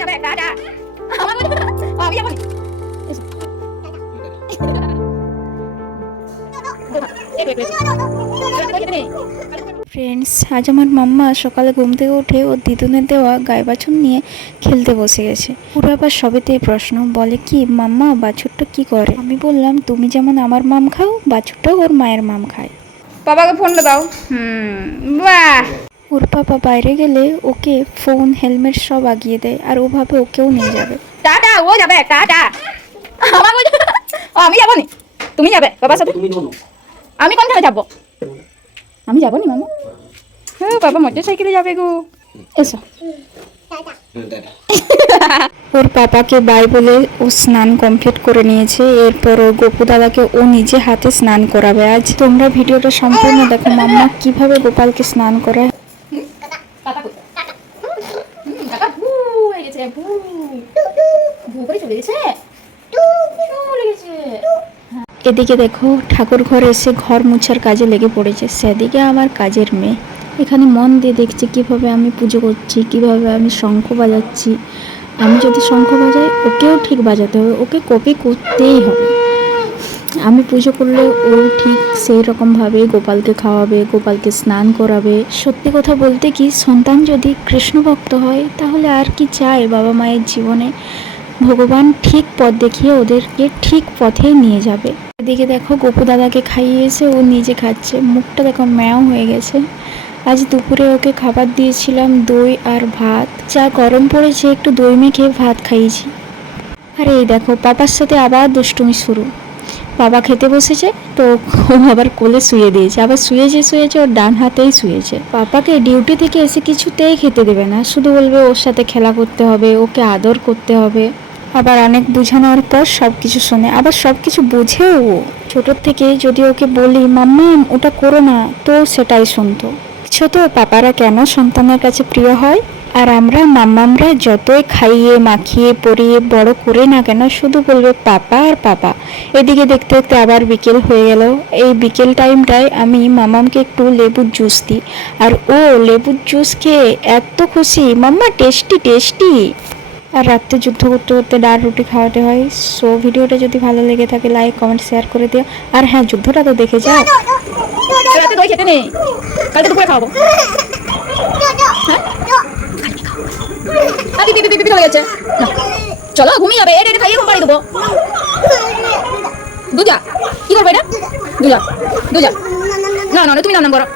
যাবে টাটা আমার আমি যাব ফ্রেন্ডস আজ আমার মাম্মা সকালে ঘুম থেকে উঠে ওর দিদুনের দেওয়া গায়ে বাছুর নিয়ে খেলতে বসে গেছে। পুরো আবার সবেতেই প্রশ্ন বলে কি মাম্মা বাছুরটা কি করে? আমি বললাম তুমি যেমন আমার মাম খাও বাছুরটাও ওর মায়ের মাম খায়। বাবাকে ফোনটা দাও। হুম বাহ! ওর পাপা বাইরে গেলে ওকে ফোন হেলমেট সব আগিয়ে দেয় আর ওভাবে ওকেও নিয়ে যাবে। টাটা ও যাবে টাটা। আমার ওই ও, আমি যাব নি। তুমি যাবে বাবার সাথে? আমি কোনখানে যাব? আমি যাব নি মামা? হ্যাঁ বাবা মোটর সাইকেলে যাবে গো। এসো। ওর পাপাকে বাই বলে ও স্নান কমপ্লিট করে নিয়েছে। এরপর ও গোপু দাদাকে ও নিজে হাতে স্নান করাবে আজ। তোমরা ভিডিওটা সম্পূর্ণ দেখো মাম্মা। কীভাবে গোপালকে স্নান করায় কাকা কই হুম, কাকা ভু হয়ে গেছে এদিকে দেখো, ঠাকুর ঘরে এসে ঘর মুছার কাজে লেগে পড়েছে। সেদিকে আমার কাজের মেয়ে। এখানে মন দিয়ে দেখছে কীভাবে আমি পুজো করছি, কীভাবে আমি শঙ্খ বাজাচ্ছি। আমি যদি শঙ্খ বাজাই, ওকেও ঠিক বাজাতে হবে। ওকে কপি করতেই হবে। আমি পুজো করলে ও ঠিক সেই রকমভাবে গোপালকে খাওয়াবে, গোপালকে স্নান করাবে। সত্যি কথা বলতে কি, সন্তান যদি কৃষ্ণ ভক্ত হয়, তাহলে আর কি চায় বাবা মায়ের জীবনে? ভগবান ঠিক পথ দেখিয়ে ওদেরকে ঠিক পথে নিয়ে যাবে। এদিকে দেখো, গোপু দাদাকে খাইয়েছে, ও নিজে খাচ্ছে। মুখটা দেখো ম্যাও হয়ে গেছে। আজ দুপুরে ওকে খাবার দিয়েছিলাম, দই আর ভাত। যা গরম পড়েছে, একটু দই মেখে ভাত খাইয়েছি। আর এই দেখো, পাপার সাথে আবার দুষ্টুমি শুরু। বাবা খেতে বসেছে, তো ও আবার কোলে শুয়ে দিয়েছে। আবার শুয়েছে শুয়েছে, ওর ডান হাতেই শুয়েছে। পাপাকে ডিউটি থেকে এসে কিছুতেই খেতে দেবে না। শুধু বলবে ওর সাথে খেলা করতে হবে, ওকে আদর করতে হবে। আবার অনেক বোঝানোর পর সব কিছু শোনে। আবার সব কিছু বুঝেও ও। ছোটোর থেকে যদি ওকে বলি, মাম্মা, ওটা করো না তো সেটাই শুনতো। ছোট পাপারা কেন সন্তানের কাছে প্রিয় হয়? আর আমরা মাম্মামরা যতই খাইয়ে, মাখিয়ে, পরিয়ে, বড় করে না কেন, শুধু বলবে পাপা আর পাপা। এদিকে দেখতে দেখতে আবার বিকেল হয়ে গেল। এই বিকেল টাইমটায় আমি মামামকে একটু লেবুর জুস দিই। আর ও লেবুর জুস খেয়ে এত খুশি, মাম্মা টেস্টি টেস্টি। আর রাত্রে যুদ্ধ করতে করতে ডাল রুটি খাওয়াতে হয়। সো ভিডিওটা যদি ভালো লেগে থাকে লাইক কমেন্ট শেয়ার করে দিও। আর হ্যাঁ যুদ্ধটা তো দেখে যাও। দই খেতে নেই? কালকে দুপুরে খাওয়াবো। হ্যাঁ? চলো ঘুমিয়ে যাবে। এটা খাইয়ে ঘুম পাড়ি দেবো। দুজা। কি করব এটা? দুজা। দুজা। না না তুমি নাম করো।